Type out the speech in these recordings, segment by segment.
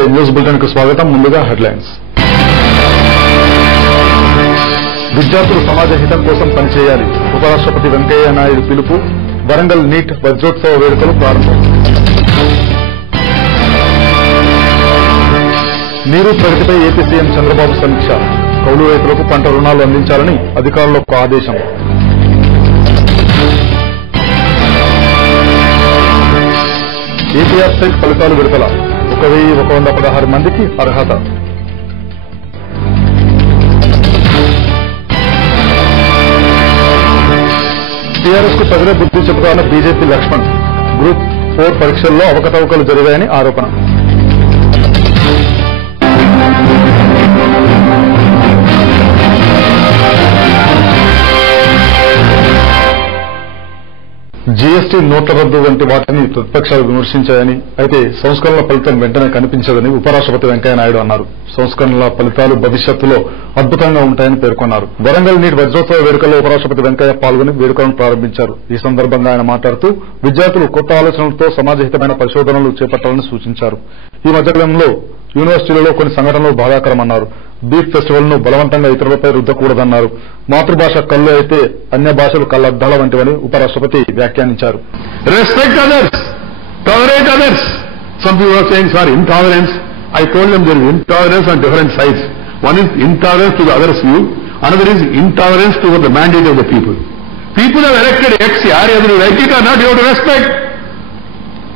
నమస్తే news bulletin కు స్వాగతం. ముందుగా హెడ్లైన్స్. విద్యార్థులు సమాజ హితం కోసం పనిచేయాలి. ఉపరాష్ట్రపతి వెంకయ్య నాయుడు పిలుపు. వరంగల్ నీట్ వజ్రోత్సవ వేడుకలు ప్రారంభం. నీరు ప్రగతిపై ఏపీ సీఎం చంద్రబాబు సమీక్ష. కౌలు రైతులకు పంట రుణాలు అందించాలని అధికారులకు ఆదేశం. ఏపీఆర్ సెట్ ఫలితాలు విడుదల. 1116 మందికి అర్హత. టీఆర్ఎస్ కు ప్రజలే బుద్ధి చెబుతారన్న బీజేపీ లక్ష్మణ్. గ్రూప్ 4 పరీక్షల్లో అవకతవకలు జరిగాయని ఆరోపణ. జీఎస్టీ నోట్ల రద్దు వంటి వాటిని ప్రతిపక్షాలు విమర్శించాయని, అయితే సంస్కరణల ఫలితం వెంటనే కనిపించదని ఉపరాష్ట్రపతి వెంకయ్యనాయుడు అన్నారు. సంస్కరణల ఫలితాలు భవిష్యత్తులో అద్భుతంగా ఉంటాయని పేర్కొన్నారు. వరంగల్ నీట్ వజ్రోత్సవ వేడుకల్లో ఉపరాష్ట్రపతి వెంకయ్య పాల్గొని వేడుకలను ప్రారంభించారు. ఈ సందర్భంగా ఆయన మాట్లాడుతూ విద్యార్థులు కొత్త ఆలోచనలతో సమాజహితమైన పరిశోధనలు చేపట్టాలని సూచించారు. ఈ మధ్యకాలంలో యూనివర్సిటీలలో కొన్ని సంఘటనలు బాధాకరమన్నారు. బీఫ్ ఫెస్టివల్ ను బలవంతంగా ఇతరులపై రుద్దకూడదన్నారు. మాతృభాష కళ్ళు అయితే అన్య భాషలు కళ్లద్దాల వంటివని ఉపరాష్ట్రపతి వ్యాఖ్యానించారు. Respect others, tolerate others. Some people are saying, sorry, intolerance. I told them there is intolerance on different sides. One is intolerance to the other's view, another is intolerance toward the mandate of the people. People have elected X, whether you like it or not, you have to respect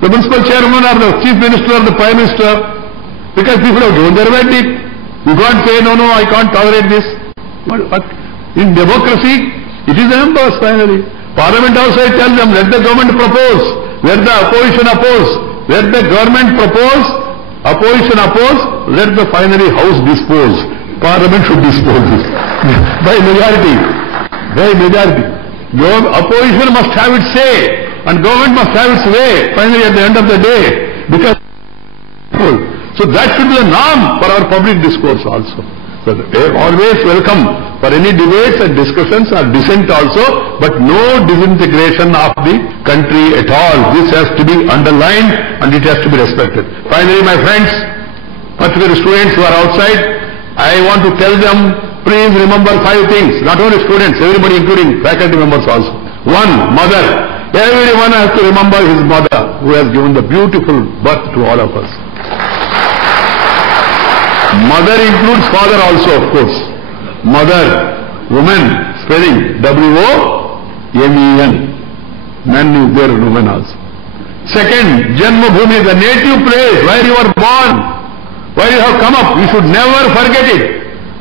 the municipal chairman or the chief minister or the prime minister, because people have given their mandate. You can't say, no, I can't tolerate this. But in democracy, it is the members finally. Parliament also tells them, let the government propose, let the opposition oppose. Let the government propose, opposition oppose, let the finally house dispose. Parliament should dispose this by majority. By majority. Opposition must have its say and government must have its way finally at the end of the day. Because so that should be the norm for our public discourse also. So always welcome for any debates and discussions or dissent also, but no disintegration of the country at all. This has to be underlined and it has to be respected. Finally, my friends, particularly students who are outside, I want to tell them, please remember 5 things. Not only students, everybody including faculty members also. 1, mother. Everyone has to remember his mother who has given the beautiful birth to all of us. Mother includes father also, of course. Mother, woman, spelling W-O-M-E-N. Man is there, woman also. Second, Janma Bhumi, the native place where you were born, where you have come up. You should never forget it.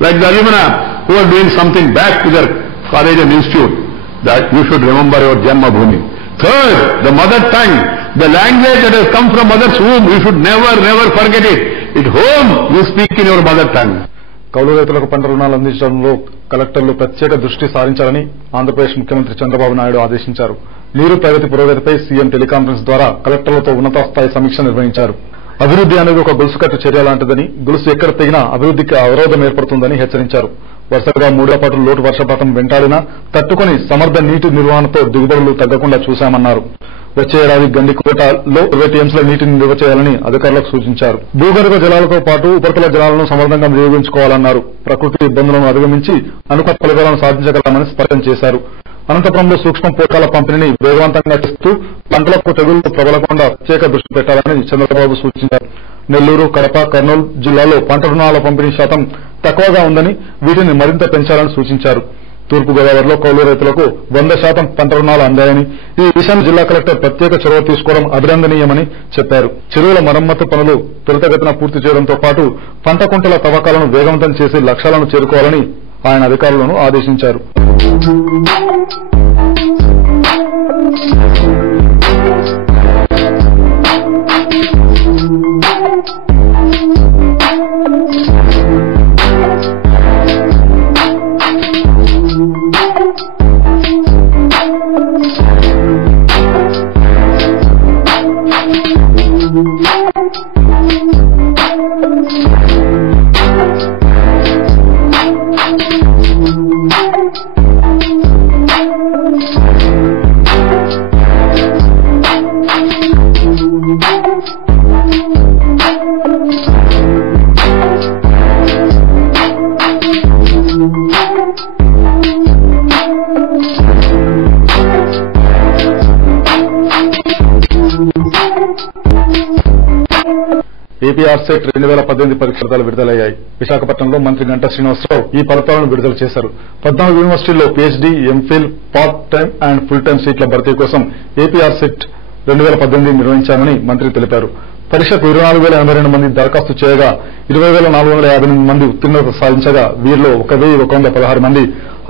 Like the alumni who are doing something back to their college and institute, that you should remember your Janma Bhumi. Third, the mother tongue, the language that has come from mother's womb, you should never forget it. At home, you speak in your mother tongue. కౌలు రైతులకు పంట రుణాలు అందించడంలో కలెక్టర్లు ప్రత్యేక దృష్టి సారించాలని ఆంధ్రప్రదేశ్ ముఖ్యమంత్రి చంద్రబాబు నాయుడు ఆదేశించారు. నీరు ప్రగతి పురోగతిపై సీఎం టెలికాన్ఫరెన్స్ ద్వారా కలెక్టర్లతో ఉన్నతస్థాయి సమీక్ష నిర్వహించారు. అభివృద్ధి అనేది ఒక గొలుసుకట్టు చర్య లాంటిదని, గొలుసు ఎక్కడ తెగినా అభివృద్ధికి అవరోధం ఏర్పడుతుందని హెచ్చరించారు. వరుసగా 3 ఏళ్ల పాటు లోటు వర్షపాతం వెంటాడినా తట్టుకుని సమర్థ నీటి నిర్వహణతో దిగుబడులు తగ్గకుండా చూశామన్నారు. వచ్చే ఏడాది గండికోటలో 20 టీఎంసీల నీటిని నిల్వ చేయాలని అధికారులకు సూచించారు. భూగర్భ జలాలతో పాటు ఉపరితల జలాలను సమర్థంగా వినియోగించుకోవాలన్నారు. ప్రకృతి ఇబ్బందులను అధిగమించి అనుకూల ఫలితాలను సాధించగలమని స్పష్టం చేశారు. అనంతపురంలో సూక్ష్మ పోషకాల పంపిణీని వేగవంతంగా చేస్తూ పంటలకు తెగుళ్లు ప్రబలకుండా ప్రత్యేక దృష్టి పెట్టాలని చంద్రబాబు సూచించారు. నెల్లూరు, కడప, కర్నూలు జిల్లాలో పంట రుణాల పంపిణీ శాతం తక్కువగా ఉందని, వీటిని మరింత పెంచాలని సూచించారు. తూర్పుగోదావరిలో కౌలు రైతులకు 100% పంట రుణాలు అందాయని, ఈ విషయాన్ని జిల్లా కలెక్టర్ ప్రత్యేక చొరవ తీసుకోవడం అభినందనీయమని చెప్పారు. చెరువుల మరమ్మతు పనులు త్వరితగతిన పూర్తి చేయడంతో పాటు పంట కుంటల తవ్వకాలను వేగవంతం చేసి లక్ష్యాలను చేరుకోవాలని ఆయన అధికారులను ఆదేశించారు. ఏపీఆర్సెట్ 2018 పరీక్ష ఫలితాలు విడుదలయ్యాయి. విశాఖపట్నంలో మంత్రి గంటా శ్రీనివాసరావు ఈ ఫలితాలను విడుదల చేశారు. 14 యూనివర్సిటీల్లో PhD, MPhil, part time and full time సీట్ల భర్తీ కోసం ఏపీఆర్సెట్ 2018 నిర్వహించామని మంత్రి తెలిపారు. పరీక్షకు 24,082 మంది దరఖాస్తు చేయగా 20,458 మంది ఉత్తీర్ణత సాధించగా వీరిలో 1,116 మంది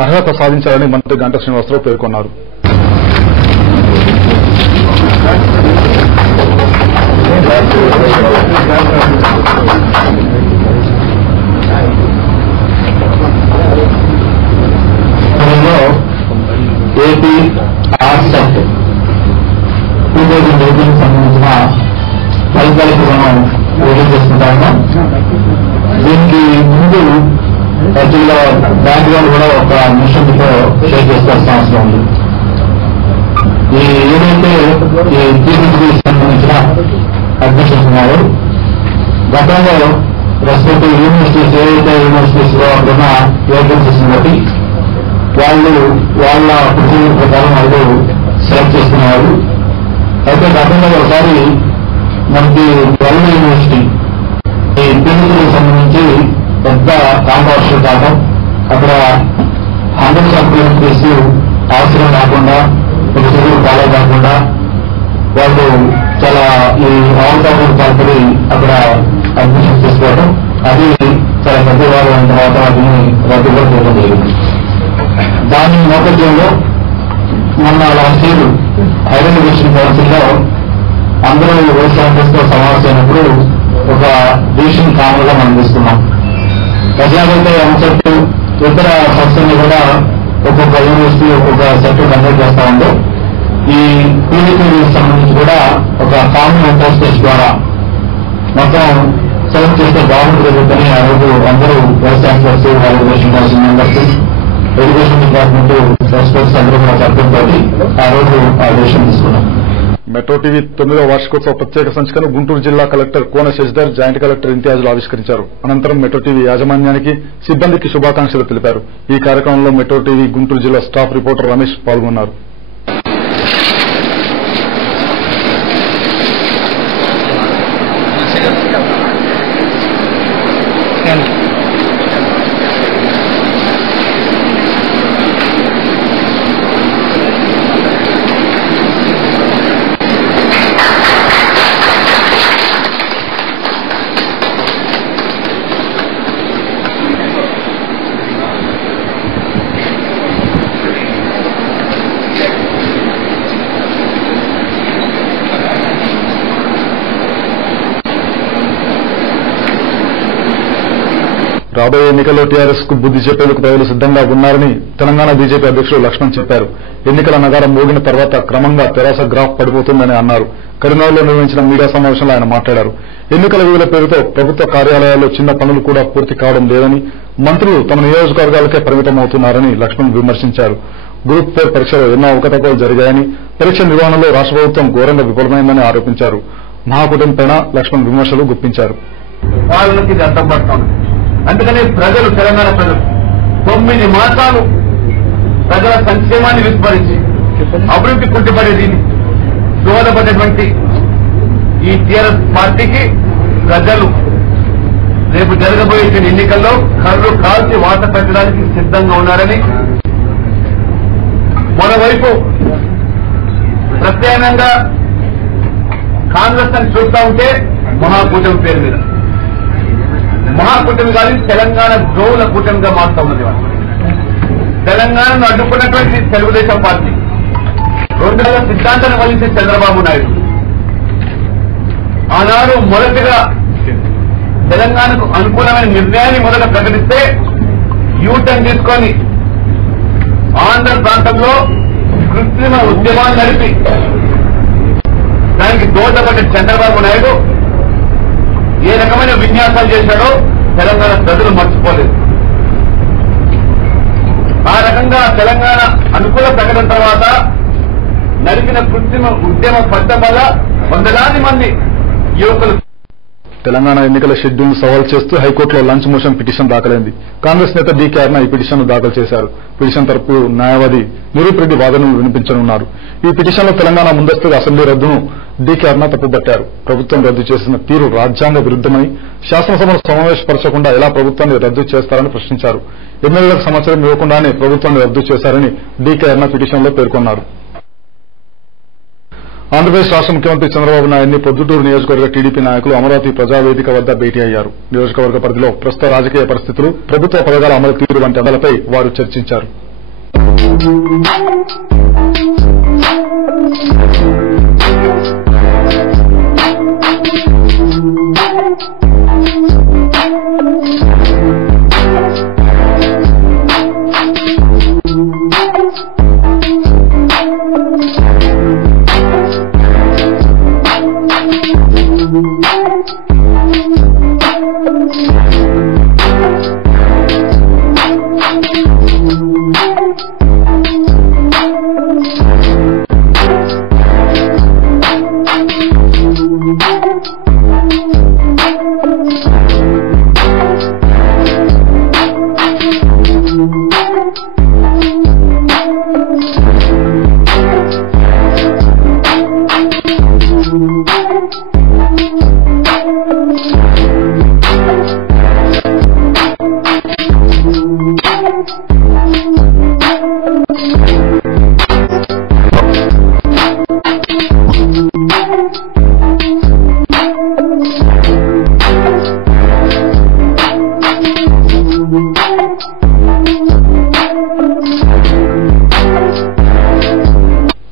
అర్హత సాధించారని మంత్రి గంటా శ్రీనివాసరావు పేర్కొన్నారు. ఏపీ ఆర్సెట్ 2018 సంబంధించిన ఫలితాలకు మనం పోటీ చేసుకుంటాము. దీనికి ముందు యాక్చువల్గా బ్యాక్గ్రౌండ్ కూడా ఒక నిమిషంతో షేర్ చేసుకోవాల్సిన అవసరం ఉంది. ఏదైతే ఈ టీవీ సంబంధించిన అడ్మిషన్స్ ఉన్నాయో గతంలో రెస్పెక్టివ్ యూనివర్సిటీస్ ఏదైతే యూనివర్సిటీస్ లో ఉన్న వేకెన్సీస్ బట్టి వాళ్ళు వాళ్ళ ప్రొసీజర్ ప్రకారం వాళ్ళు సెలెక్ట్ చేసుకునేవారు. అయితే గతంలో ఒకసారి మనకి 12 యూనివర్సిటీ ఈ టీవీకి సంబంధించి పెద్ద కాంట్రవర్షియల్ కావడం, అక్కడ 100 కిలోమీటర్స్ అవసరం కాకుండా ప్రొసీజర్ ఫాలో కాకుండా వాళ్ళు చాలా ఈ అవకాశం పాల్పడి అక్కడ అడ్మిషన్ చేసుకోవడం, అది చాలా పెద్ద వారు అయిన తర్వాత వాటిని రద్దుగా చేయడం జరిగింది. దాని నేపథ్యంలో మొన్న లాస్ట్ ఇయర్ హైయర్ ఎడ్యుకేషన్ కౌన్సిల్లో అందరూ వైస్ ఛాన్సలర్స్ తో సమావేశమైనప్పుడు ఒక డిసిషన్ కామన్ గా మనం తీసుకున్నాం. ప్రజాదైతే ఎంసెట్ ఇతర సెక్షన్ కూడా ఒక్కొక్క యూనివర్సిటీ ఒక్కొక్క సెట్ కండక్ట్ చేస్తా ఉందో ఈ పీడీపీ సంబంధించి కూడా ఒక కామన్ ఇంటర్స్టేజ్ ద్వారా మొత్తం సెలెక్ట్ చేస్తే బాగుంటుంది చెప్పని ఆ రోజు అందరూ vice chancellors, education council members, education department experts అందరూ కూడా చట్టంతో ఆ రోజు ఆ డిసిషన్ తీసుకున్నాం. మెట్రో టీవీ 9వ వార్షికోత్సవ ప్రత్యేక సంచికను గుంటూరు జిల్లా కలెక్టర్ కోన శశిధర్, జాయింట్ కలెక్టర్ ఇంతియాజులు ఆవిష్కరించారు. అనంతరం మెట్రో టీవీ యాజమాన్యానికి, సిబ్బందికి శుభాకాంక్షలు తెలిపారు. ఈ కార్యక్రమంలో మెట్రో టీవీ గుంటూరు జిల్లా స్టాఫ్ రిపోర్టర్ రమేష్ పాల్గొన్నారు. రాబోయే ఎన్నికల్లో టీఆర్ఎస్ కు బుద్ది చెప్పేందుకు ప్రజలు సిద్దంగా ఉన్నారని తెలంగాణ బీజేపీ అధ్యకుడు లక్ష్మణ్ చెప్పారు. ఎన్నికల నగారం మోగిన తర్వాత క్రమంగా తెరాస గ్రాఫ్ పడిపోతుందని అన్నారు. కరీంనగర్లో నిర్వహించిన మీడియా సమావేశంలో ఆయన మాట్లాడారు. ఎన్నికల విధుల పేరుతో ప్రభుత్వ కార్యాలయాల్లో చిన్న పనులు కూడా పూర్తి కావడం లేదని, మంత్రులు తమ నియోజకవర్గాలకే పరిమితమవుతున్నారని లక్ష్మణ్ విమర్శించారు. గ్రూప్ 4 పరీక్షలో ఎన్నో అవకతవకలు జరిగాయని, పరీక్ష నిర్వహణలో రాష్ట్ర ప్రభుత్వం ఘోరంగా విఫలమైందని ఆరోపించారు. మహాకూటమిపైన లక్ష్మణ్ విమర్శలు గుప్పించారు. అందుకని ప్రజలు, తెలంగాణ ప్రజలు 9 మాసాలు ప్రజల సంక్షేమాన్ని విస్మరించి అభివృద్ధి కుంటుపడేది దోహదపడేటువంటి ఈ టీఆర్ఎస్ పార్టీకి ప్రజలు రేపు జరగబోయే ఎన్నికల్లో కర్రు కాల్చి వాత పెట్టడానికి సిద్ధంగా ఉన్నారని, మరోవైపు ప్రత్యామ్నాయంగా కాంగ్రెస్ అని చూస్తా ఉంటే మహాకూటమి పేరు మీద మహాకూటమి కాదు, తెలంగాణ ద్రోవుల కూటమిగా మారుతా ఉన్నది. తెలంగాణను అడ్డుకున్నటువంటి తెలుగుదేశం పార్టీ, 2 సిద్ధాంతాన్ని వహించే చంద్రబాబు నాయుడు ఆనాడు మొదటిగా తెలంగాణకు అనుకూలమైన నిర్ణయాన్ని మొదట ప్రకటిస్తే యూటర్న్ తీసుకొని ఆంధ్ర ప్రాంతంలో కృత్రిమ ఉద్యమాలు నడిపి దానికి దోహదపడ్డ చంద్రబాబు నాయుడు ఏ రకమైన విన్యాసాలు చేశాడో తెలంగాణ ప్రజలు మర్చిపోలేదు. ఆ రకంగా తెలంగాణ అనుకూల ప్రకటన తర్వాత నడిపిన కృత్రిమ ఉద్యమ ఫలితం వల్ల వందలాది మంది యువకులు తెలంగాణ ఎన్నికల షెడ్యూల్ను సవాల్ చేస్తూ హైకోర్టులో లంచ్ మోషన్ పిటిషన్ దాఖలైంది. కాంగ్రెస్ నేత డి కేఆర్న ఈ పిటిషన్ను దాఖలు చేశారు. పిటిషన్ తరపు న్యాయవాది నిరూప్ రెడ్డి వాదనలు వినిపించనున్నారు. ఈ పిటిషన్లో తెలంగాణ ముందస్తుగా అసెంబ్లీ రద్దును డి కేఆర్న తప్పుపట్టారు. ప్రభుత్వం రద్దు చేసిన తీరు రాజ్యాంగ విరుద్దమని, శాసనసభను సమావేశపరచకుండా ఎలా ప్రభుత్వాన్ని రద్దు చేస్తారని ప్రశ్నించారు. ఎమ్మెల్యేలకు సమాచారం ఇవ్వకుండానే ప్రభుత్వాన్ని రద్దు చేశారని డి కేఆర్న పిటిషన్లో పేర్కొన్నారు. ఆంధ్రప్రదేశ్ రాష్ట ముఖ్యమంత్రి చంద్రబాబు నాయుడిని పొద్దుటూరు నియోజకవర్గ టీడీపీ నాయకులు అమరావతి ప్రజావేదిక వద్ద భేటీ అయ్యారు. నియోజకవర్గ పరిధిలో ప్రస్తుత రాజకీయ పరిస్థితులు, ప్రభుత్వ పథకాల అమలు తీరు వంటి అంశాలపై వారు చర్చించారు.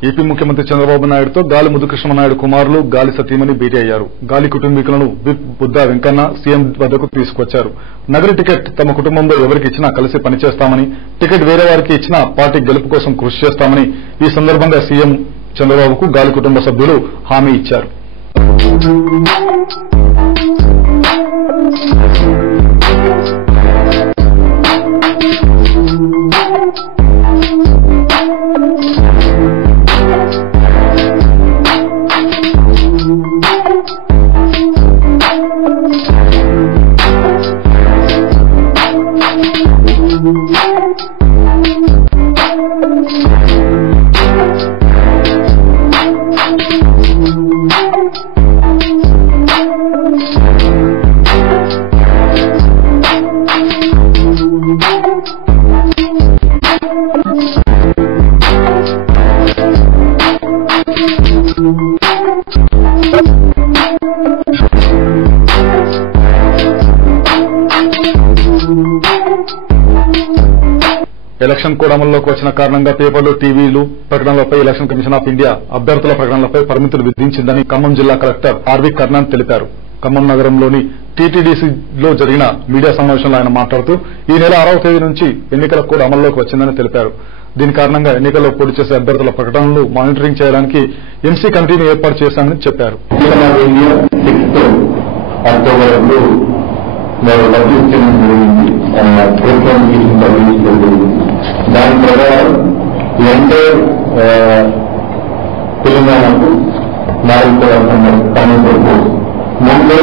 ఏపీ ముఖ్యమంత్రి చంద్రబాబు నాయుడుతో గాలి ముద్దుకృష్ణమనాయుడు కుమారులు గాలి సతీమణి భేటీ అయ్యారు. గాలి కుటుంబీకులను విప్ బుద్దా వెంకన్న సీఎం వద్దకు తీసుకొచ్చారు. నగర టికెట్ తమ కుటుంబంలో ఎవరికి ఇచ్చినా కలిసి పనిచేస్తామని, టికెట్ వేరే వారికి ఇచ్చినా పార్టీ గెలుపు కోసం కృషి చేస్తామని ఈ సందర్భంగా సీఎం చంద్రబాబుకు గాలి కుటుంబ సభ్యులు హామీ ఇచ్చారు. ఎలక్షన్ కోడ్ అమల్లోకి వచ్చిన కారణంగా పేపర్లు, టీవీలు ప్రకటనలపై ఎలక్షన్ కమిషన్ ఆఫ్ ఇండియా అభ్యర్థుల ప్రకటనలపై పరిమితులు విధించిందని ఖమ్మం జిల్లా కలెక్టర్ ఆర్వి కర్ణన్ తెలిపారు. ఖమ్మం నగరంలోని టీటీడీసీలో జరిగిన మీడియా సమావేశంలో ఆయన మాట్లాడుతూ ఈ నెల 6వ తేదీ నుంచి ఎన్నికల కోడ్ అమల్లోకి వచ్చిందని తెలిపారు. దీని కారణంగా ఎన్నికల్లో పోటీ చేసే అభ్యర్థుల ప్రకటనలు మానిటరింగ్ చేయడానికి ఎంసీ కమిటీని ఏర్పాటు చేశామని చెప్పారు. దాని ప్రకారం ఎంటర్ తెలంగాణకు ముందు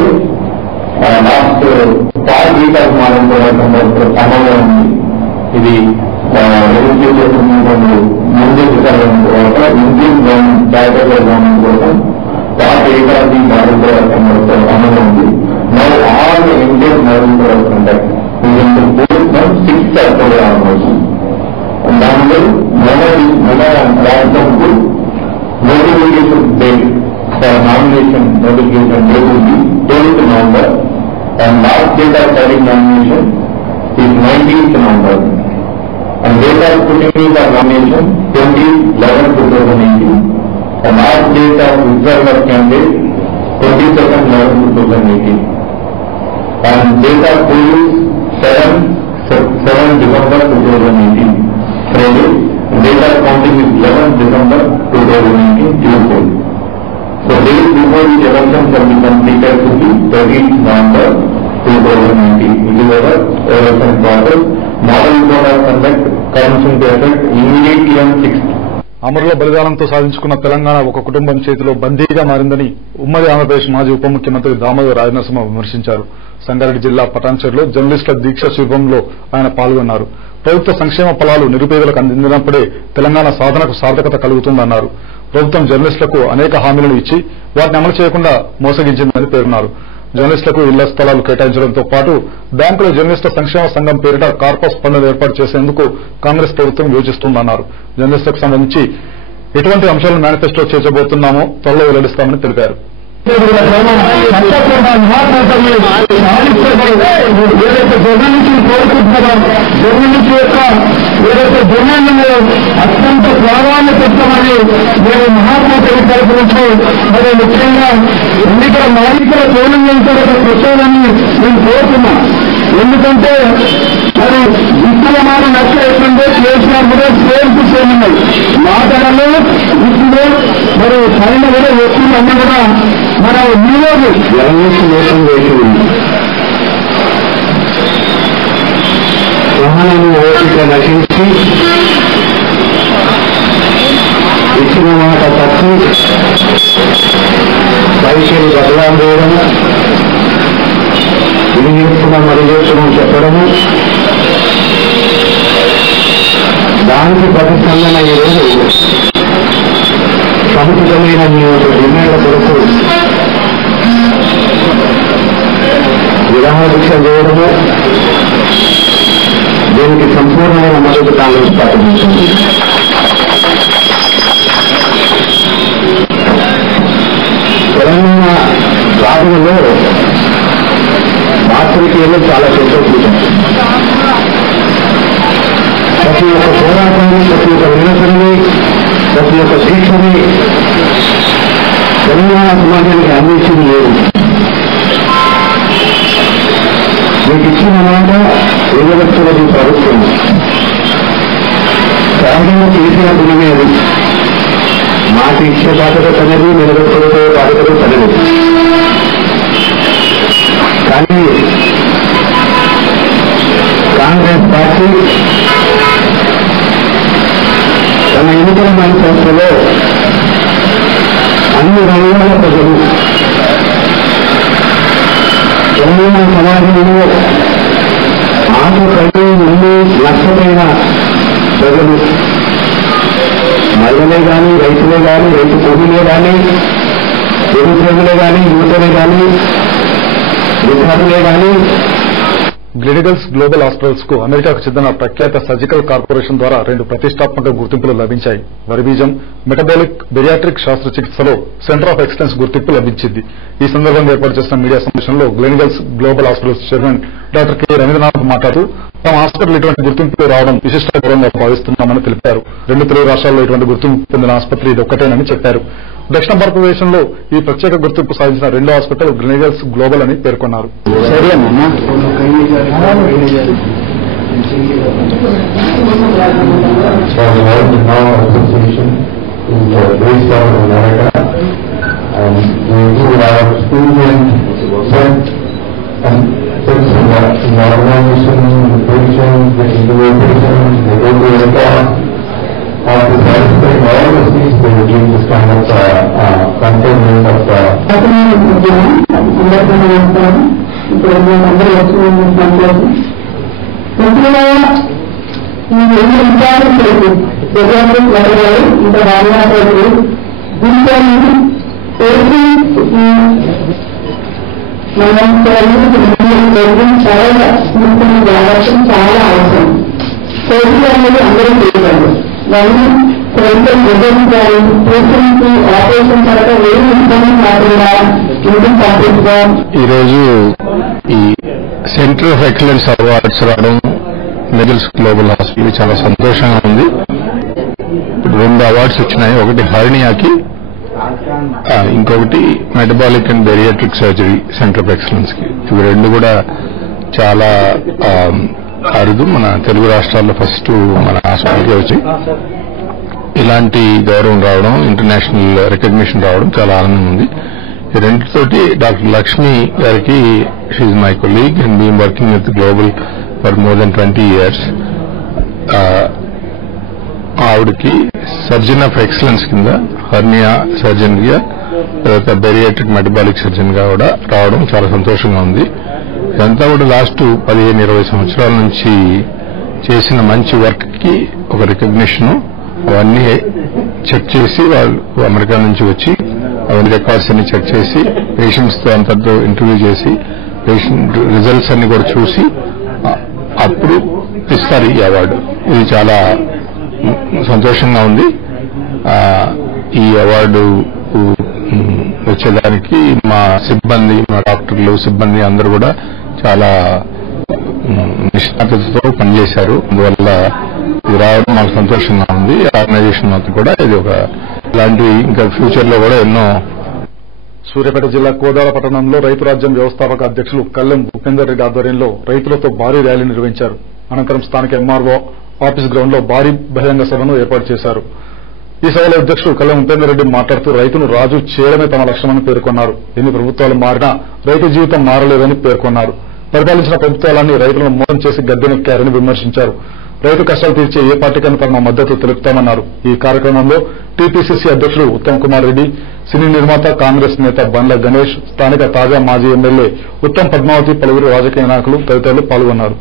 లాస్ట్ 5 వీక్ ఆఫ్ సమయంలో ఉంది. ఇది ముందు గవర్నమెంట్ కోసం 5 వీక్ ఆఫ్ ది అమలు ఉంది. Now all the Indian model conduct is in the 6th October onwards. దానిలో notification date for nomination notification date will be 12th November and last date of filing nomination is 19th November and date of putting in the nomination 20/11/2018 and last date of withdrawal of candidate 22/11/2018 and date of polling 7 December 2018. Friday, date of counting is 11 December 2018 Tuesday. So days before the election can be completed to be 13th November 2018. It is our election process. Model code of conduct comes into effect immediately on 6th. అమరుల బలిదానంతో సాధించుకున్న తెలంగాణ ఒక కుటుంబం చేతిలో బందీగా మారిందని ఉమ్మడి ఆంధ్రప్రదేశ్ మాజీ ఉప ముఖ్యమంత్రి దామోదర్ రాజనరసింహ విమర్శించారు. సంగారెడ్డి జిల్లా పటాన్చెరులో జర్నలిస్టుల దీక్ష శిబిరంలో ఆయన పాల్గొన్నారు. ప్రభుత్వ సంక్షేమ ఫలాలు నిరుపేదలకు అందినప్పుడే తెలంగాణ సాధనకు సార్థకత కలుగుతుందన్నారు. ప్రభుత్వం జర్నలిస్టులకు అనేక హామీలను ఇచ్చి వాటిని అమలు చేయకుండా మోసగించిందని పేర్కొన్నారు. జర్నలిస్టులకు ఇళ్ల స్థలాలు కేటాయించడంతో పాటు బ్యాంకుల జర్నలిస్టుల సంక్షేమ సంఘం పేరిట కార్పస్ ఫండ్ను ఏర్పాటు చేసేందుకు కాంగ్రెస్ ప్రభుత్వం యోచిస్తోందన్నారు. జర్నలిస్టులకు సంబంధించి ఎటువంటి అంశాలను మేనిఫెస్టో చేర్చబోతున్నామో త్వరలో వెల్లడిస్తామని తెలిపారు. ఏదైతే జర్నలిస్టులు కోరుకుంటున్నారో జర్నలిస్టు యొక్క ఏదైతే డిమాండ్లు అత్యంత ప్రాధాన్యత ఇస్తామని మేము మహాత్మా గారి తరఫు నుంచి మరి ముఖ్యంగా ఎన్నికల నాయకుల తోలంతో పెట్టాలని మేము కోరుతున్నాం. ఎందుకంటే మరి విద్యమాన నచ్చ ఎట్లుంటే కేసీఆర్ కూడా సేల్స్ చేయమన్నాయి మాటలలో విద్యలో మరి పైన కూడా వ్యక్తులు అన్నీ కూడా మన ఈరోజు జర్నలిస్ట్ మోసం వేసి ఉంది. వాహనాన్ని ఓపిక నటించి ఇచ్చిన మాట తప్పి పైసలు బదలాం చేయడం, ఇది చేస్తున్నాం అది చేస్తున్నాం చెప్పడము, దానికి ప్రతిస్పందన ఈరోజు సముచితమైన మీ యొక్క డిమాండ్ల కొరకు విరామ దీక్ష చేయడము, దీనికి సంపూర్ణమైన మద్దతు కాంగ్రెస్ పార్టీ ఉంటుంది. తెలంగాణ రాష్ట్రంలో పాత్రికేయులు చాలా సంతోషించారు. ప్రతి ఒక్క పోరాటాన్ని, ప్రతి ఒక్క నిరసనని, ప్రతి ఒక్క దీక్షని తెలంగాణ సమాజానికి అందించింది లేదు. మీకు ఇచ్చిన మాట నిలబెట్టుకున్నది ప్రభుత్వం. సహజంగా కేసీఆర్ గుణమే అది. మాట ఇచ్చే బాధ్యత తనది, నిలబెట్టుకునే బాధ్యత తనది. కానీ కాంగ్రెస్ పార్టీ తన ఎన్నికల మేనిఫెస్టోలో అన్ని రంగాల ప్రజలు, తెలంగాణ సమాజంలో ఆకుపడి ముందు నష్టమైన ప్రజలు, మహిళలే కానీ, రైతులే కానీ, రైతు కూలీలే కానీ, నిరుద్యోగులే కానీ, యువతలే కానీ, విద్యార్థులే కానీ, గ్లినికల్స్ గ్లోబల్ హాస్పిటల్స్ కు అమెరికాకు చెందిన ప్రఖ్యాత సర్జికల్ కార్పొరేషన్ ద్వారా 2 ప్రతిష్టాత్మక గుర్తింపులు లభించాయి. వరిబీజం, మెటబాలిక్, బెరియాట్రిక్ శస్త్రచికిత్సలో సెంటర్ ఆఫ్ ఎక్సలెన్స్ గుర్తింపు లభించింది. ఈ సందర్భంగా ఏర్పాటు చేసిన మీడియా సమావేశంలో Gleneagles global hospitals chairman doctor K Ravindranath మాట్లాడుతూ తమ హాస్పిటల్ ఇటువంటి గుర్తింపు రావడం విశిష్ట గౌరవంగా భావిస్తున్నామని తెలిపారు. 2 తెలుగు రాష్ట్రాల్లో ఇటువంటి గుర్తింపు పొందిన ఆసుపత్రి ఇది ఒక్కటేనని చెప్పారు. దక్షిణ భారతదేశంలో ఈ ప్రత్యేక గుర్తింపు సాధించిన 2వ హాస్పిటల్ గ్లినికల్స్ గ్లోబల్ అని పేర్కొన్నారు. చాలా అవసరం. కోవిడ్ అనేది అందరూ చేశారు. వాళ్ళు ఆపరేషన్ తర్వాత ఏమి ఇబ్బంది కాకుండా ఇంటికి పంపించగా ఈరోజు ఈ సెంటర్ ఆఫ్ ఎక్సలెన్స్ అవార్డ్స్ రావడం మెడిల్స్ గ్లోబల్ హాస్పిటల్ చాలా సంతోషంగా ఉంది. 2 అవార్డ్స్ వచ్చినాయి. ఒకటి హర్నియాకి, ఇంకొకటి metabolic and bariatric surgery centre of excellence కి. ఇవి 2 కూడా చాలా అరుదు. మన తెలుగు రాష్ట్రాల్లో ఫస్ట్ మన హాస్పిటల్కి వచ్చి ఇలాంటి గౌరవం రావడం, ఇంటర్నేషనల్ రికగ్నిషన్ రావడం చాలా ఆనందం ఉంది. ఈ 2తోటి డాక్టర్ లక్ష్మి గారికి, she my colleague and been working with global for more than 20 years. ఆవిడకి సర్జన్ ఆఫ్ ఎక్సలెన్స్ కింద హర్నియా సర్జన్ గా, తర్వాత బెరియాట్రిక్ మెటబాలిక్ సర్జన్ గా కూడా రావడం చాలా సంతోషంగా ఉంది. ఇదంతా కూడా లాస్ట్ 15-20 సంవత్సరాల నుంచి చేసిన మంచి వర్క్ కి ఒక రికగ్నిషన్. అవన్నీ చెక్ చేసి వాళ్ళు అమెరికా నుంచి వచ్చి అవన్నీ రికార్డ్స్ అన్ని చెక్ చేసి పేషెంట్స్ తో అంతటితో ఇంటర్వ్యూ చేసి పేషెంట్ రిజల్ట్స్ అన్ని కూడా చూసి అప్పుడు ఇస్తారు ఈ అవార్డు. ఇది చాలా సంతోషంగా ఉంది. ఈ అవార్డు వచ్చేదానికి మా సిబ్బంది, మా డాక్టర్లు, సిబ్బంది అందరూ కూడా చాలా నిష్ణాతతో పనిచేశారు. అందువల్ల ఇది రావడం మాకు సంతోషంగా ఉంది. ఆర్గనైజేషన్ మొత్తం కూడా ఇది ఒక ఇలాంటివి ఇంకా ఫ్యూచర్ లో కూడా ఎన్నో. సూర్యాపేట జిల్లా కోదాడ పట్టణంలో రైతు రాజ్యం వ్యవస్థాపక అధ్యక్షులు కల్లెం ఉపేందర్ రెడ్డి ఆధ్వర్యంలో రైతులతో భారీ ర్యాలీ నిర్వహించారు. అనంతరం స్థానిక ఎంఆర్ఓ ఆఫీస్ గ్రౌండ్ లో భారీ బహిరంగ సభను ఏర్పాటు చేశారు. ఈ సభలో అధ్యక్షుడు కల్లెం ఉపేందర్ రెడ్డి మాట్లాడుతూ రైతును రాజు చేయడమే తమ లక్ష్యమని పేర్కొన్నారు. ఎన్ని ప్రభుత్వాలు మారినా రైతు జీవితం మారలేదని పేర్కొన్నారు. పరిపాలించిన ప్రభుత్వాలన్నీ రైతులను మోసం చేసి గద్దెనెక్కారని విమర్శించారు. రైతు కష్టాలు తీర్చే ఏ పార్టీకైనా తమ మద్దతు తెలుపుతామన్నారు. ఈ కార్యక్రమంలో టీపీసీసీ అధ్యక్షుడు ఉత్తమ్ కుమార్ రెడ్డి, సినీ నిర్మాత కాంగ్రెస్ నేత బండ్ల గణేష్, స్థానిక తాజా మాజీ ఎమ్మెల్యే ఉత్తమ్ పద్మావతి, పలువురు రాజకీయ నాయకులు తదితరులు పాల్గొన్నారు.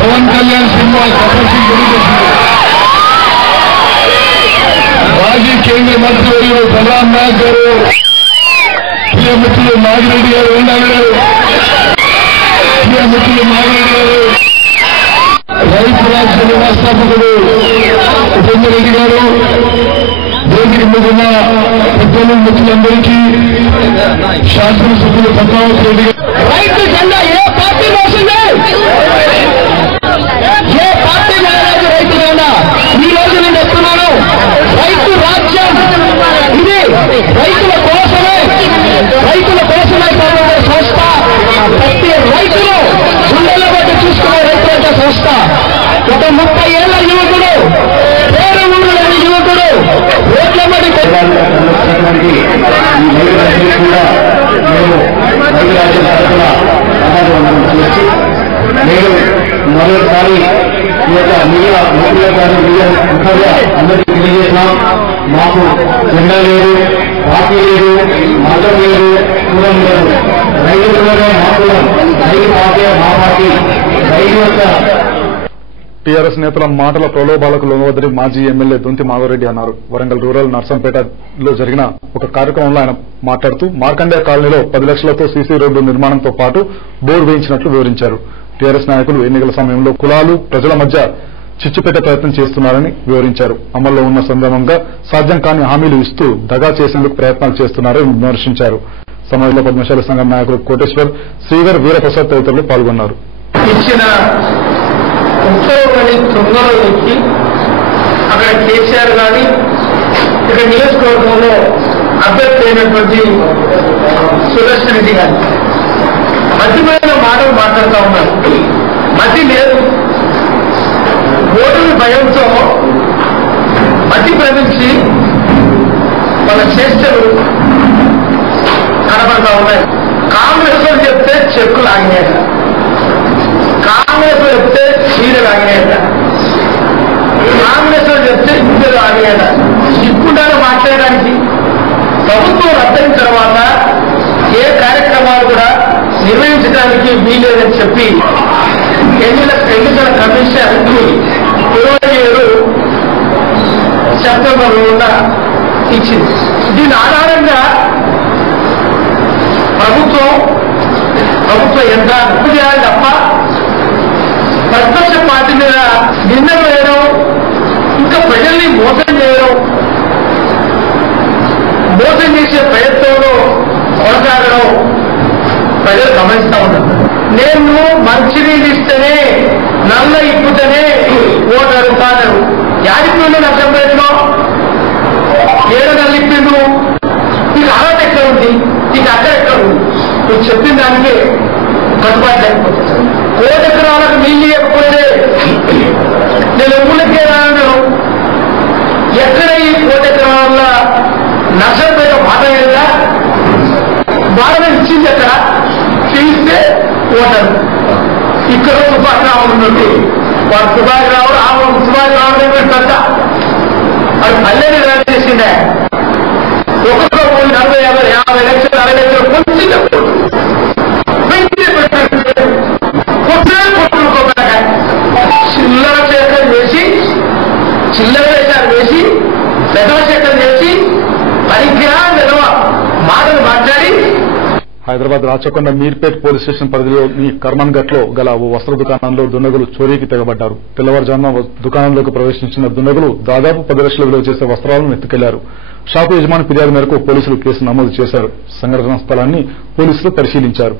పవన్ కళ్యాణ్ సినిమా మాజీ కేంద్ర మంత్రివర్యులు ప్రధాన్ నాయక్ గారు, ప్రియ మిత్రులు నాగిరెడ్డి గారు, ప్రియ మిత్రులు నాగిరెడ్డి గారు, రైతు రాజ్య వ్యవస్థాపకుడు ఉపేందర్ రెడ్డి గారు, దేనికి ముందున్న పెద్దలు మిత్రులందరికీ, శాసనసభ్యులు పద్మావతి రెడ్డి గారు. రైతు జెండా ఏ పార్టీ మోసింది? ఏ పార్టీ నాయకుడు రైతు జెండా? ఈ రోజు నేను చెప్తున్నాను, రైతు రాజ్యం ఇది రైతుల కోసమే పనిచేసే సంస్థ. ప్రతి రైతులు గుండెల్లో బట్టి చూసుకునే రైతు సంస్థ. ఒక 30 ఏళ్ల యువకుడు, పేరు ఉండలేని యువకుడు రోడ్ల బడి కూడా నేను మరోసారి ఈ యొక్క మీడియా ముఖ్యంగా అందరికీ తెలియజేసినాం. మాకు జెండా లేదు, పార్టీ లేదు, మతం లేదు, కులం లేదు. రైతులలోనే మా కులం, రైతు పార్టీ మా పార్టీ, రైతు యొక్క. టీఆర్ఎస్ నేతల మాటల ప్రలోభాలకు లొంగవద్దని మాజీ ఎమ్మెల్యే దొంతి మాధవరెడ్డి అన్నారు. వరంగల్ రూరల్ నర్సంపేటలో జరిగిన ఒక కార్యక్రమంలో ఆయన మాట్లాడుతూ మార్కండే కాలనీలో 10 లక్షలతో సీసీ రోడ్డు నిర్మాణంతో పాటు బోర్డు వేయించినట్లు వివరించారు. టీఆర్ఎస్ నాయకులు ఎన్నికల సమయంలో కులాలు, ప్రజల మధ్య చిచ్చుపెట్టే ప్రయత్నం చేస్తున్నారని వివరించారు. అమల్లో ఉన్న సందర్భంగా సాధ్యం కాని హామీలు ఇస్తూ దగా చేసేందుకు ప్రయత్నాలు చేస్తున్నారని విమర్శించారు. సమాజంలో పద్మశాలి సంఘం నాయకులు కోటేశ్వర్, శ్రీధర్, వీరప్రసాద్ తదితరులు పాల్గొన్నారు. ఉత్తరవని తొందరలో వచ్చి అక్కడ కేసీఆర్ గాని ఇక్కడ నియోజకవర్గంలో అభ్యర్థి అయినటువంటి సుదర్శన్ రెడ్డి గారు మధ్యమైన మాటలు మాట్లాడుతూ ఉన్నారు. మధ్య లేదు, ఓటమి భయంతో మధ్య ప్రవేశించి వాళ్ళ చేష్టలు కనబడతా ఉన్నాయి. కాంగ్రెస్ వాళ్ళు చెప్తే చెక్కులు ఆగినాయట, కాంగ్రెస్ చెప్తే చీరలు ఆగినాయట, కాంగ్రెస్ చెప్తే ఇంజలు ఆగినాయట. సిగ్గుండాలి మాట్లాడడానికి. ప్రభుత్వం రద్దయిన తర్వాత ఏ కార్యక్రమాలు కూడా నిర్వహించడానికి వీలేదని చెప్పి ఎన్నికల కమిషన్ 27 సెప్టెంబర్ ఇచ్చింది. దీని ఆధారంగా ప్రభుత్వం ఎంత చేయాలి తప్ప ప్రతిపక్ష పార్టీ మీద నిందలు వేయడం, ఇంకా ప్రజల్ని మోసం చేయడం మోసం చేసే ప్రయత్నంలో కొనసాగడం ప్రజలు గమనిస్తా ఉన్నారు. నేను మంచినీళ్ళు ఇస్తేనే నల్ల ఇప్పుతేనే ఓటు అడుగుతాను. యాడిపోయిండు నష్టపేటలో 7 నెలలు ఇప్పిండు. నీకు అర్హత ఎక్కడ ఉంది, నీకు అక్కడ ఎక్కడ ఉంది? నువ్వు చెప్పిన దానికి కట్టుబాటు లేకపోతే 1 ఎకరాలకు నీళ్ళు ఇవ్వకపోతే నేను ఊళ్ళకే రాను. ఎక్కడ ఈ 1 ఎకరాల నష్టపేట మాట లేదా బాగా ఇచ్చింది ఎక్కడ తీస్తే ఓటరు. ఇక్కడ సుభాష్ రావుడు నుండి వాడు సుభాష్ రావుడు సుభాష్ రావుడు పెద్ద అది పల్లెని రన్ చేసిందే. ఒక్కొక్క 40, 50 లక్షలు 60 లక్షలు కొంచెం చిల్లర సేకరణ చేసి చిల్లర వేషాలు వేసి పెదవ సేకరణ చేసి పరిగ్రహ విలువ మాటలు మాట్లాడి హైదరాబాద్ రాచకొండ మీర్పేట్ పోలీస్ స్టేషన్ పరిధిలోని కర్మన్ ఘట్ లో గల ఓ వస్త్ర దుకాణంలో దుండగులు చోరీకి తెగబడ్డారు. తెల్లవారుజామున దుకాణంలోకి ప్రవేశించిన దుండగులు దాదాపు 10 లక్షల విలువ చేసే వస్త్రాలను ఎత్తుకెళ్లారు. షాపు యజమాని ఫిర్యాదు మేరకు పోలీసులు కేసు నమోదు చేశారు. సంఘటనా స్థలాన్ని పోలీసులు పరిశీలించారు.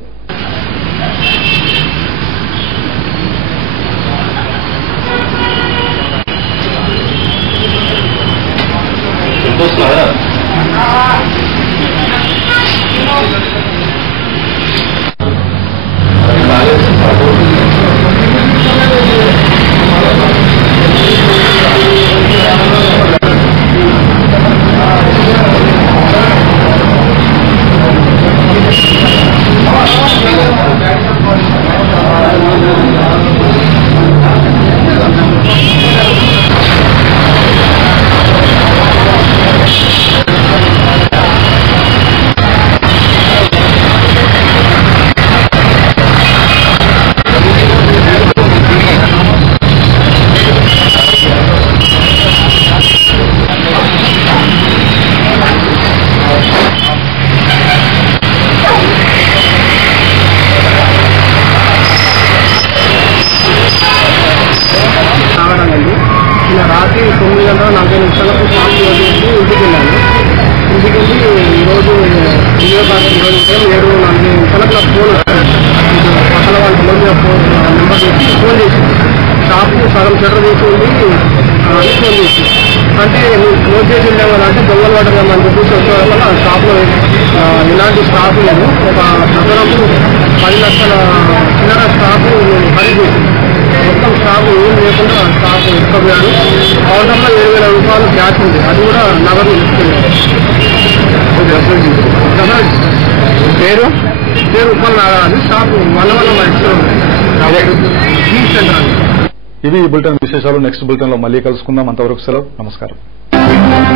రాత్రి 9:40 షాపు వదిలేసి ఇంటికి వెళ్ళాను. ఇంటికి వెళ్ళి ఈరోజు వినియోగదారులు 7:40 ఫోన్ పక్కన వాళ్ళ ఫోన్ నెంబర్ ఫోన్ చేసి షాపు సగం షట్టర్ చేసి ఉంది అని ఫోన్ చేసి అంటే నువ్వు క్లోజ్ చేసి వెళ్ళావు కదా అంటే దొంగలు పడదామని చెప్పేసి వచ్చేవాళ్ళ వల్ల షాపులో ఇలాంటి స్టాఫ్ లేదు. ఒక అదనపు 10 లక్షల చిల్లర స్టాఫ్ ఖరీదు చేసింది. మొత్తం స్టాఫ్ ఏం లేకుండా స్టాఫ్ ఎత్తుకోపోయాడు. కౌంటర్లో 7,000 రూపాయలు క్యాష్ ఉంది, అది కూడా నగదు ఇస్తున్నాడు. పేరు ఉప్పల్ నాగరాజు. షాపు 1 ఎక్స్ట్రా ఇవి ఈ బులెటిన్ విశేషాలు. నెక్స్ట్ బులెటిన్ లో మళ్ళీ కలుసుకుందాం. అంతవరకు సెలవు. నమస్కారం.